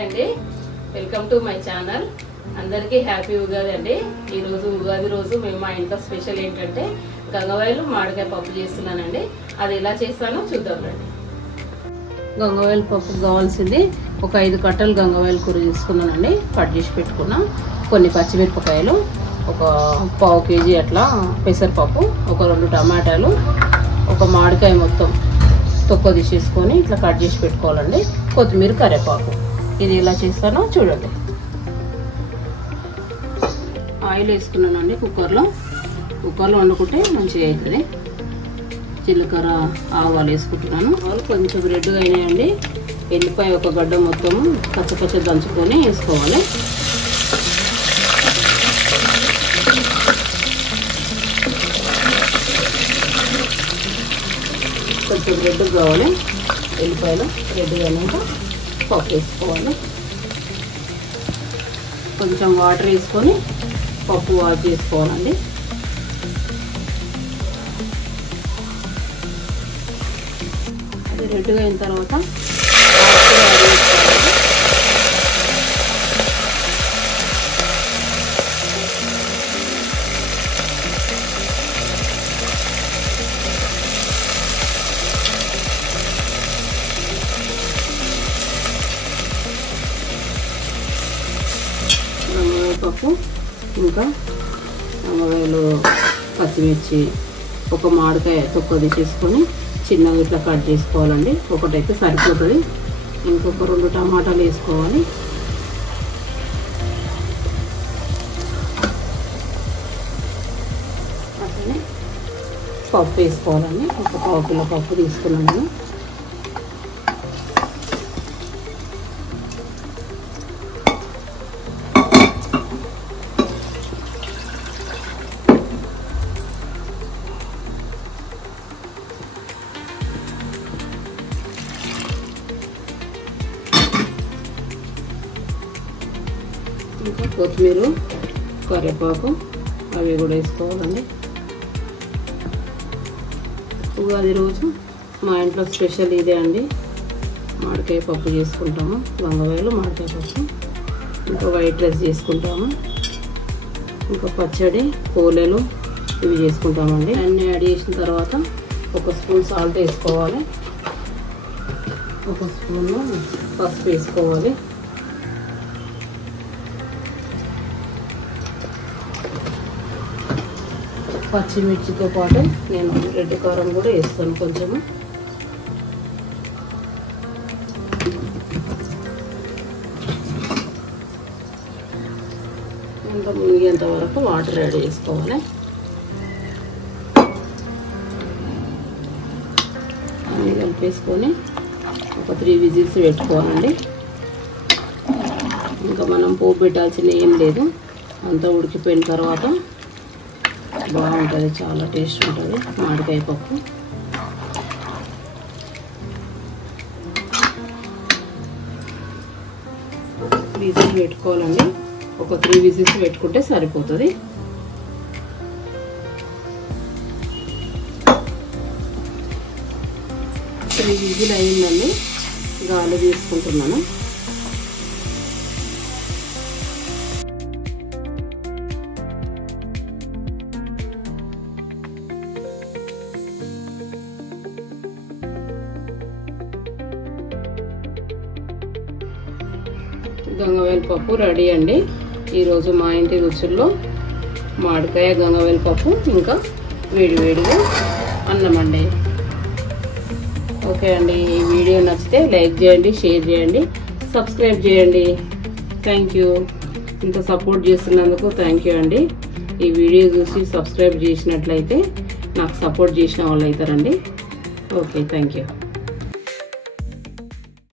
Hi అండి, welcome to my channel. అందరికీ happy Ugadi అండి. ఈరోజు ఉగాది రోజు మేము మా ఇంట్లో స్పెషల్ ఏంటంటే గంగవాయలు మామిడికాయ పప్పు చేస్తున్నానండి. అది ఎలా చేస్తానో చూద్దాం రండి. గంగవాయల పప్పు కావాల్సింది ఒక 5 కట్టలు గంగవాయల కూర తీసుకున్నానండి. కట్ చేసి పెట్టుకున్నాం. కొన్ని పచ్చిమిరపకాయలు, ఒక పావు కేజీ అట్లా పెసరపప్పు, ఒక 2 టమాటాలు, ఒక మామిడికాయ మొత్తం తొక్క తీసేసుకొని ఇట్లా కట్ చేసి పెట్టుకోవాలండి. కొత్తిమీర, కరివేపాకు. ఇది ఎలా చేస్తానో చూడండి. ఆయిల్ వేసుకున్నానండి కుక్కర్లో వండుకుంటే మంచిగా అవుతుంది. జీలకర్ర, ఆవాలు వేసుకుంటున్నాను. ఆవాలు కొంచెం రెడ్గా అయినాయండి. ఎల్లిపాయ ఒక గడ్డ మొత్తం పచ్చ దంచుకొని వేసుకోవాలి. కొంచెం రెడ్ కావాలి. ఎల్లిపాయలు రెడ్ అయినాక పప్పు వేసుకోవాలి. కొంచెం వాటర్ వేసుకొని పప్పు వాష్ చేసుకోవాలండి. అది రెడ్గా అయిన తర్వాత పప్పు, ఇంకా గంగవాయలు, పచ్చిమిర్చి, ఒక మామిడికాయ తొక్క తీసేసుకొని చిన్నగా ఇట్లా కట్ చేసుకోవాలండి. ఒకటైతే సరిపోతుంది. ఇంకొక 2 టమాటాలు వేసుకోవాలి. అట్లనే పప్పు వేసుకోవాలండి. ఒక పావు కిలో పప్పు తీసుకున్నాను. ఇంకా కొత్తిమీర, కరివేపాకు అవి కూడా వేసుకోవాలండి. ఉగాది రోజు మా ఇంట్లో స్పెషల్ ఇదే అండి. మామిడికాయ పప్పు చేసుకుంటాము. గంగవాయలు, మామిడికాయ పప్పు, ఇంకా వైట్ రైస్ చేసుకుంటాము. ఇంకా పచ్చడి, పోలేలు ఇవి చేసుకుంటామండి. అన్నీ యాడ్ చేసిన తర్వాత ఒక స్పూన్ సాల్ట్ వేసుకోవాలి. ఒక స్పూన్ పసుపు వేసుకోవాలి. పచ్చిమిర్చితో పాటు నేను రెడ్ కారం కూడా వేస్తాను కొంచెము. ఇంత మునిగేంత వరకు వాటర్ యాడ్ చేసుకోవాలి. అన్నీ కలిపేసుకొని ఒక 3 విజిల్స్ పెట్టుకోవాలండి. ఇంకా మనం పోపు పెట్టాల్సిన ఏం లేదు. అంతా ఉడికిపోయిన తర్వాత బాగుంటుంది, చాలా టేస్ట్ ఉంటుంది మామిడికాయ పప్పు. విజిల్ పెట్టుకోవాలండి. ఒక 3 విజిల్స్ పెట్టుకుంటే సరిపోతుంది. 3 విజిల్ అయిందండి. గాలి తీసుకుంటున్నాను. గంగవాయల పప్పు రెడీ అండి. ఈరోజు మా ఇంటి రుచుల్లో మామిడికాయ, గంగవాయల పప్పు, ఇంకా వేడివేడిగా అన్నం అండి. ఓకే అండి, ఈ వీడియో నచ్చితే లైక్ చేయండి, షేర్ చేయండి, సబ్స్క్రైబ్ చేయండి. Thank you. ఇంత సపోర్ట్ చేస్తున్నందుకు థ్యాంక్ యూ అండి. ఈ వీడియో చూసి సబ్స్క్రైబ్ చేసినట్లయితే నాకు సపోర్ట్ చేసిన వాళ్ళు అవుతారండి. Okay, thank you.